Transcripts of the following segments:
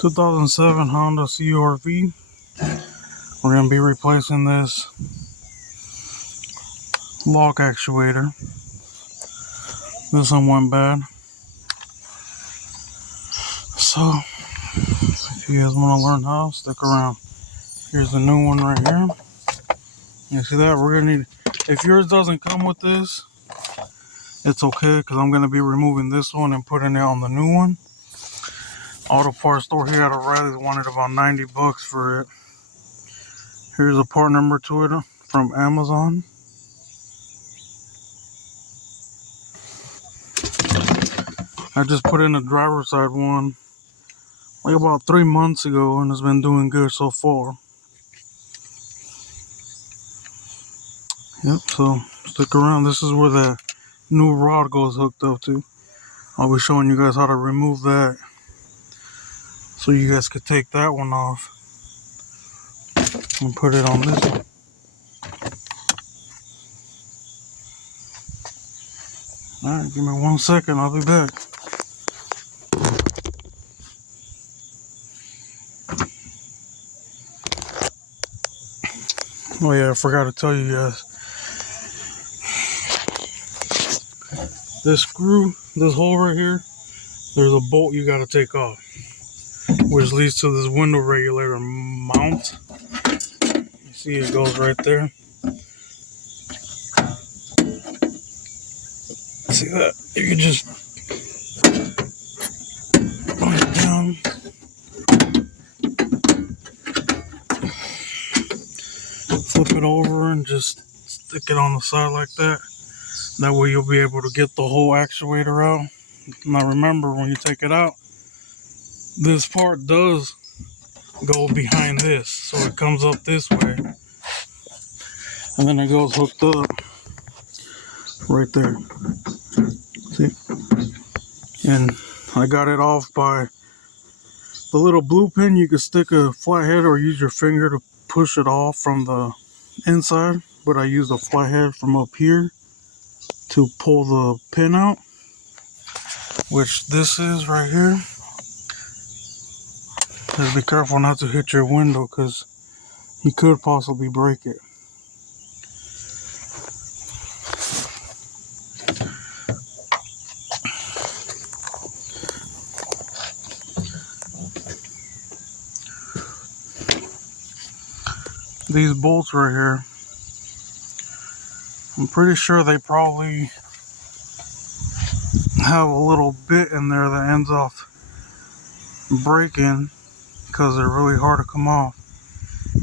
2007 Honda CR-V. We're going to be replacing this lock actuator. This one went bad. So, if you guys want to learn how, stick around. Here's the new one right here. You see that? We're going to need, if yours doesn't come with this, it's okay, because I'm going to be removing this one and putting it on the new one. Auto parts store here at O'Reilly's wanted about 90 bucks for it. Here's a part number to it from Amazon. I just put in a driver's side one like about 3 months ago, and it's been doing good so far. Yep, so stick around. This is where the new rod goes hooked up to. I'll be showing you guys how to remove that so you guys could take that one off and put it on this one. Alright, give me 1 second, I'll be back. Oh yeah, I forgot to tell you guys. This screw, this hole right here, there's a bolt you gotta take off, which leads to this window regulator mount. You see it goes right there. See that? You can just put it down. Flip it over and just stick it on the side like that. That way you'll be able to get the whole actuator out. Now remember, when you take it out, this part does go behind this, so it comes up this way, and then it goes hooked up right there. See? And I got it off by the little blue pin. You can stick a flathead or use your finger to push it off from the inside, but I use a flathead from up here to pull the pin out, which this is right here. Just be careful not to hit your window, because you could possibly break it. These bolts right here, I'm pretty sure they probably have a little bit in there that ends off breaking, because they're really hard to come off.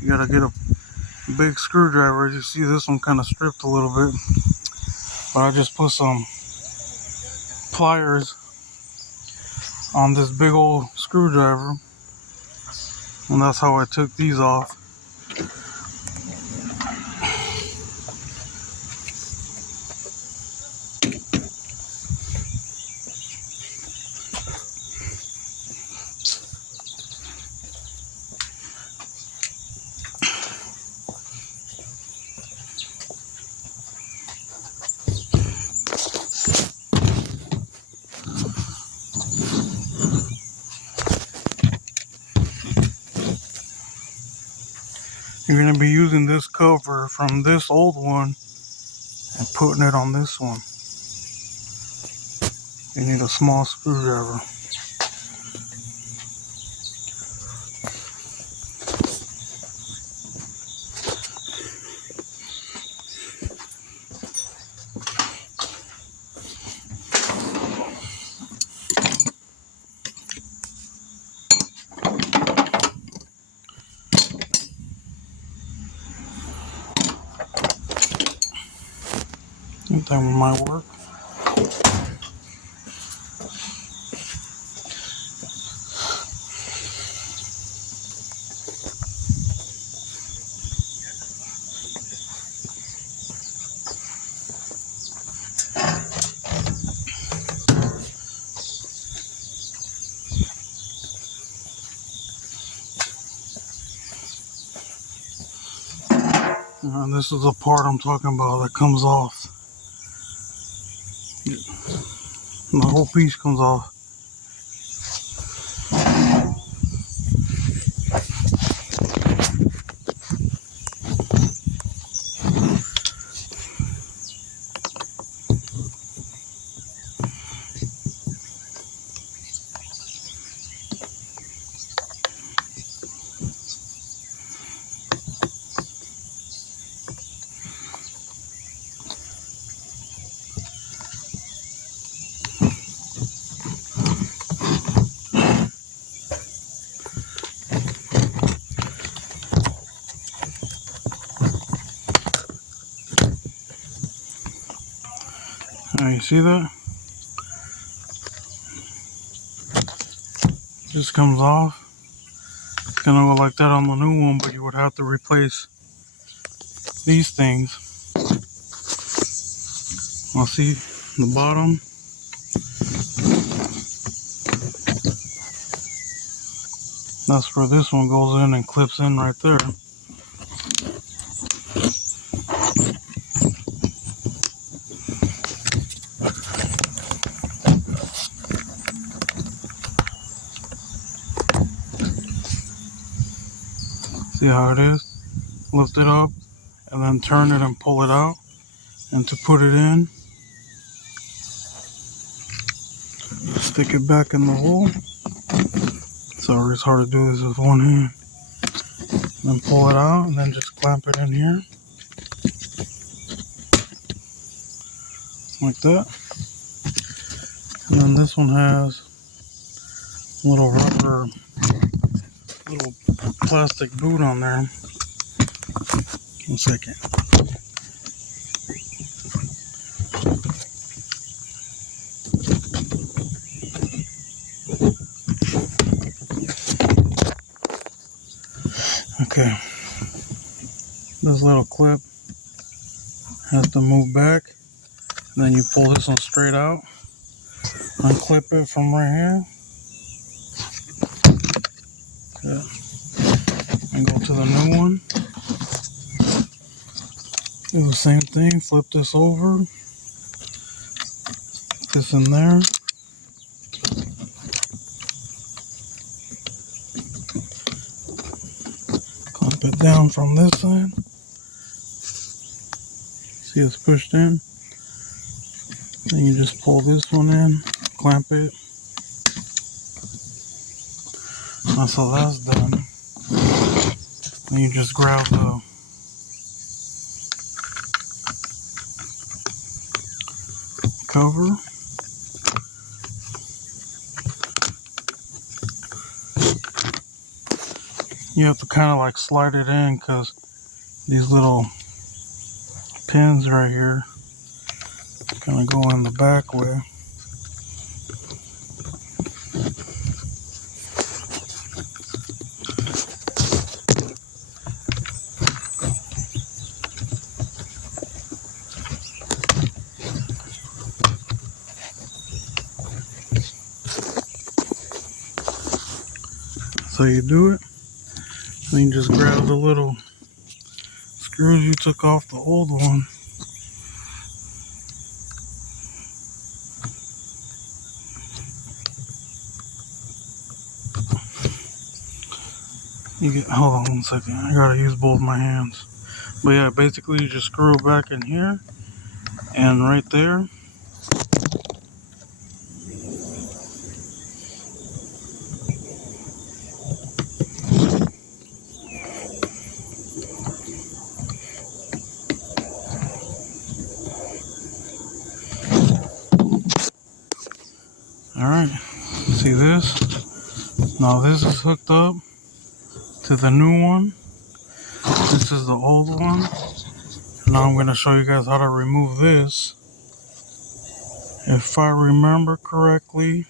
You gotta get a big screwdriver. As you see, this one kind of stripped a little bit, but I just put some pliers on this big old screwdriver, and that's how I took these off. You're going to be using this cover from this old one and putting it on this one. You need a small screwdriver. I think that one might work. And this is the part I'm talking about that comes off. The whole piece comes off. you see that? Just comes off. It's gonna go like that on the new one, but you would have to replace these things. I'll see the bottom. That's where this one goes in and clips in right there. See how it is? Lift it up and then turn it and pull it out. And to put it in, stick it back in the hole. Sorry, it's hard to do this with one hand. Then pull it out and then just clamp it in here. Like that. And then this one has a little rubber, little plastic boot on there. 1 second. Okay. This little clip has to move back. Then you pull this one straight out. Unclip it from right here. Okay. And go to the new one. Do the same thing. Flip this over. Stick this in there. Clamp it down from this side. See, it's pushed in. Then you just pull this one in, clamp it. That's how that's done. Then you just grab the cover. You have to kind of like slide it in because these little pins right here kind of go in the back way. So you do it, then you just grab the little screws you took off the old one. Hold on 1 second, I gotta use both my hands. But yeah, basically you just screw it back in here and right there. Alright, see this? Now this is hooked up to the new one. This is the old one. Now I'm going to show you guys how to remove this. If I remember correctly,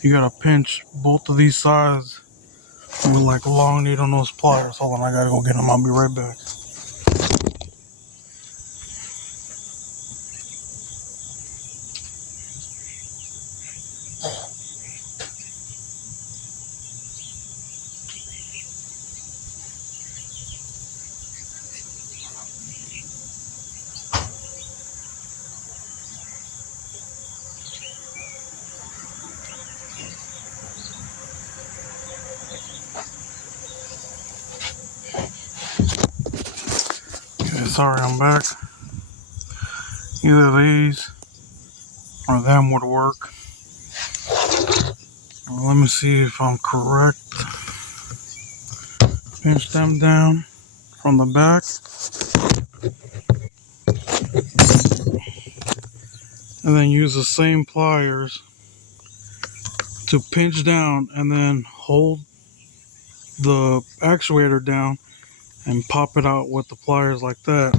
you got to pinch both of these sides with like long needle nose pliers. Hold on, I got to go get them. I'll be right back. Okay, sorry, I'm back. Either these or them would work. Well, let me see if I'm correct. Pinch them down from the back. And then use the same pliers to pinch down and then hold the actuator down and pop it out with the pliers like that.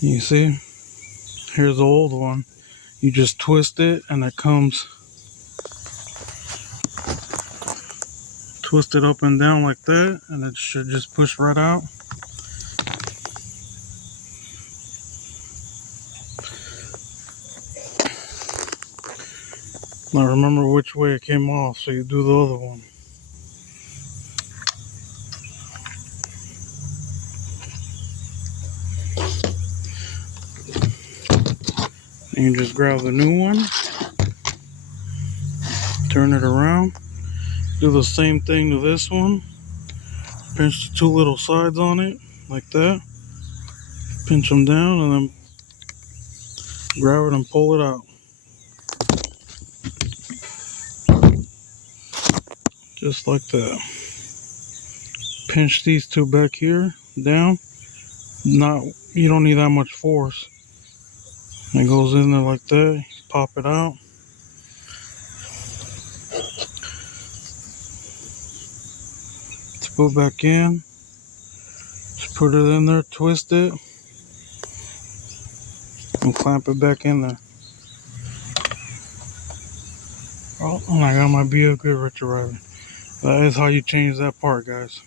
You see? Here's the old one. You just twist it and it comes twisted up and down like that, and it should just push right out. Now remember which way it came off, so you do the other one. And you just grab the new one, turn it around, do the same thing to this one. Pinch the two little sides on it, like that. Pinch them down and then grab it and pull it out. Just like that. Pinch these two back here, down. You don't need that much force. It goes in there like that, pop it out. Let's put it back in. Just put it in there, twist it, and clamp it back in there. Oh, and I got my Be a Good Richard Rabbit. That is how you change that part, guys.